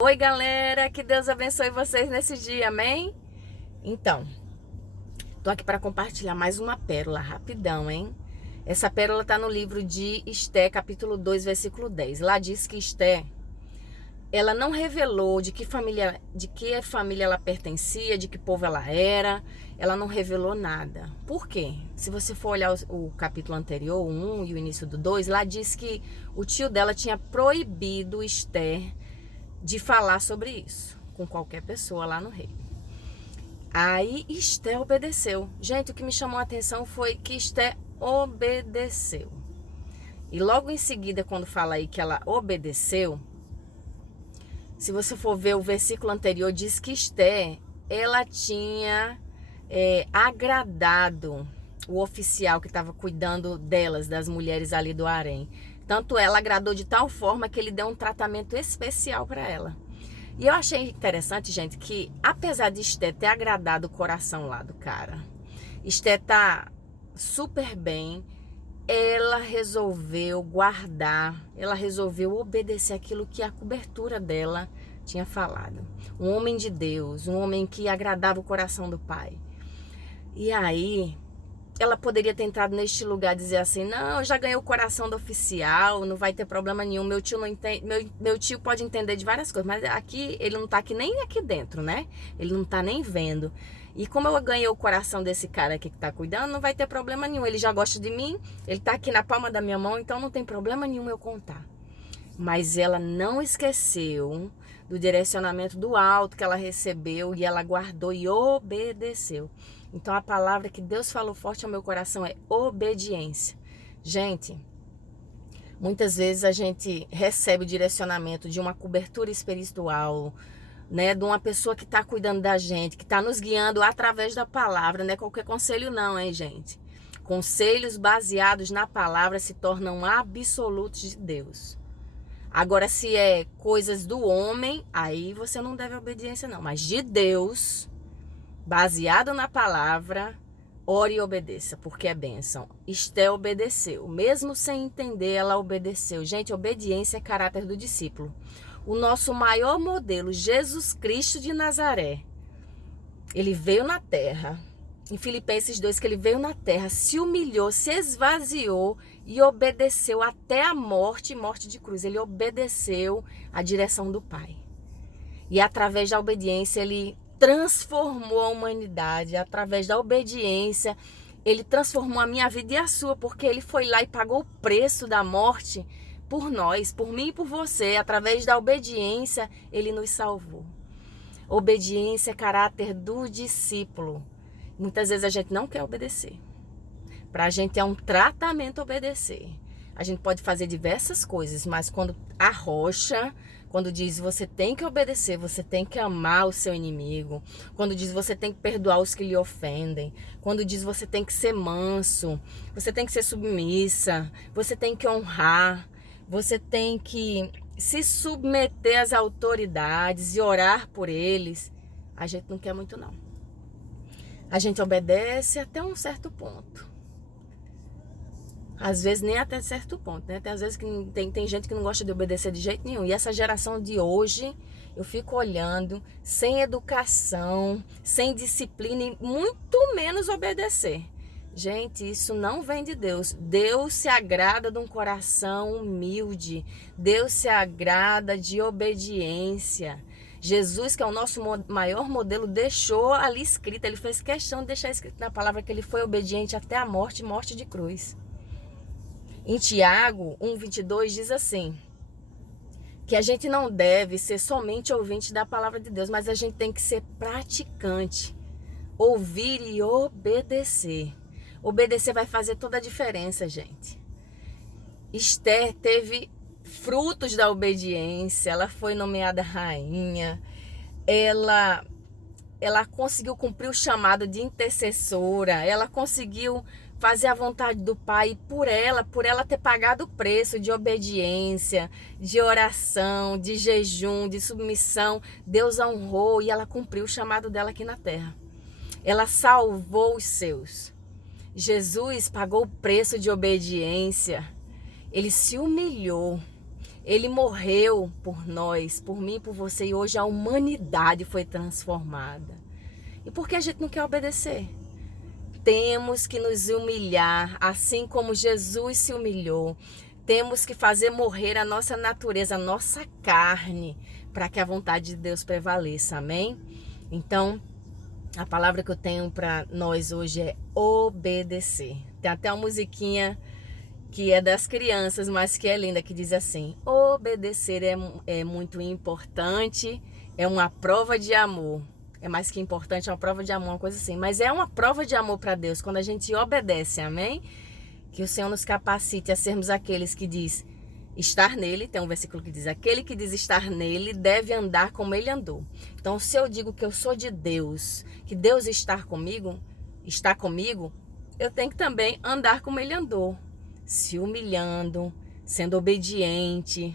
Oi, galera, que Deus abençoe vocês nesse dia, amém? Então, tô aqui para compartilhar mais uma pérola, rapidão, hein? Essa pérola tá no livro de Esté, capítulo 2, versículo 10. Lá diz que Esté, ela não revelou de que família ela pertencia, de que povo ela era, ela não revelou nada. Por quê? Se você for olhar o capítulo anterior, o 1 e o início do 2, lá diz que o tio dela tinha proibido Esté de falar sobre isso com qualquer pessoa lá no reino. Aí Esté obedeceu. Gente, o que me chamou a atenção foi que Esté obedeceu. E logo em seguida, quando fala aí que ela obedeceu, se você for ver o versículo anterior, diz que Esté, ela tinha agradado o oficial que estava cuidando delas, das mulheres ali do harém. Tanto ela agradou de tal forma que ele deu um tratamento especial para ela. E eu achei interessante, gente, que apesar de Esté ter agradado o coração lá do cara, Esté tá super bem, ela resolveu guardar, ela resolveu obedecer aquilo que a cobertura dela tinha falado. Um homem de Deus, um homem que agradava o coração do pai. E aí, ela poderia ter entrado neste lugar e dizer assim: não, eu já ganhei o coração do oficial, não vai ter problema nenhum, meu tio não entende, meu tio pode entender de várias coisas, mas aqui ele não tá aqui nem aqui dentro, né? Ele não tá nem vendo. E como eu ganhei o coração desse cara aqui que tá cuidando, não vai ter problema nenhum. Ele já gosta de mim, ele tá aqui na palma da minha mão, então não tem problema nenhum eu contar. Mas ela não esqueceu do direcionamento do alto que ela recebeu e ela guardou e obedeceu. Então a palavra que Deus falou forte ao meu coração é obediência. Gente, muitas vezes a gente recebe o direcionamento de uma cobertura espiritual, né, de uma pessoa que está cuidando da gente, que está nos guiando através da palavra, não é qualquer conselho não, hein, gente? Conselhos baseados na palavra se tornam absolutos de Deus. Agora, se é coisas do homem, aí você não deve obediência não, mas de Deus, baseado na palavra, ore e obedeça, porque é bênção. Esté obedeceu, mesmo sem entender, ela obedeceu. Gente, obediência é caráter do discípulo. O nosso maior modelo, Jesus Cristo de Nazaré, ele veio na terra, em Filipenses 2, que ele veio na terra, se humilhou, se esvaziou e obedeceu até a morte, morte de cruz. Ele obedeceu à direção do Pai. E através da obediência, ele transformou a humanidade. Através da obediência, ele transformou a minha vida e a sua, porque ele foi lá e pagou o preço da morte por nós, por mim e por você. Através da obediência, ele nos salvou. Obediência é caráter do discípulo. Muitas vezes a gente não quer obedecer. Para a gente é um tratamento obedecer. A gente pode fazer diversas coisas, mas quando arrocha, quando diz você tem que obedecer, você tem que amar o seu inimigo, quando diz você tem que perdoar os que lhe ofendem, quando diz você tem que ser manso, você tem que ser submissa, você tem que honrar, você tem que se submeter às autoridades e orar por eles, a gente não quer muito não. A gente obedece até um certo ponto. Às vezes nem até certo ponto, né? Até às vezes que tem gente que não gosta de obedecer de jeito nenhum. E essa geração de hoje, eu fico olhando, sem educação, sem disciplina e muito menos obedecer. Gente, isso não vem de Deus. Deus se agrada de um coração humilde. Deus se agrada de obediência. Jesus, que é o nosso maior modelo, deixou ali escrito, ele fez questão de deixar escrito na palavra que ele foi obediente até a morte, morte de cruz. Em Tiago 1,22 diz assim, que a gente não deve ser somente ouvinte da palavra de Deus, mas a gente tem que ser praticante, ouvir e obedecer. Obedecer vai fazer toda a diferença, gente. Esther teve frutos da obediência, ela foi nomeada rainha, ela conseguiu cumprir o chamado de intercessora, ela conseguiu fazer a vontade do Pai, e por ela ter pagado o preço de obediência, de oração, de jejum, de submissão, Deus a honrou e ela cumpriu o chamado dela aqui na terra. Ela salvou os seus. Jesus pagou o preço de obediência, ele se humilhou, Ele morreu por nós, por mim e por você, e hoje a humanidade foi transformada. E por que a gente não quer obedecer? Temos que nos humilhar, assim como Jesus se humilhou. Temos que fazer morrer a nossa natureza, a nossa carne, para que a vontade de Deus prevaleça, amém? Então, a palavra que eu tenho para nós hoje é obedecer. Tem até uma musiquinha que é das crianças, mas que é linda, que diz assim: obedecer é muito importante, é uma prova de amor. É mais que importante, é uma prova de amor, uma coisa assim. Mas é uma prova de amor para Deus quando a gente obedece, amém? Que o Senhor nos capacite a sermos aqueles que diz estar nele. Tem um versículo que diz: aquele que diz estar nele deve andar como ele andou. Então, se eu digo que eu sou de Deus, que Deus está comigo, eu tenho que também andar como ele andou. Se humilhando, sendo obediente,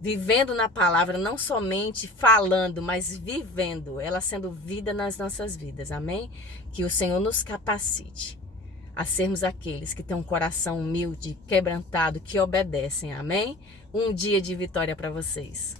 vivendo na palavra, não somente falando, mas vivendo, ela sendo vida nas nossas vidas, amém? Que o Senhor nos capacite a sermos aqueles que têm um coração humilde, quebrantado, que obedecem, amém? Um dia de vitória para vocês.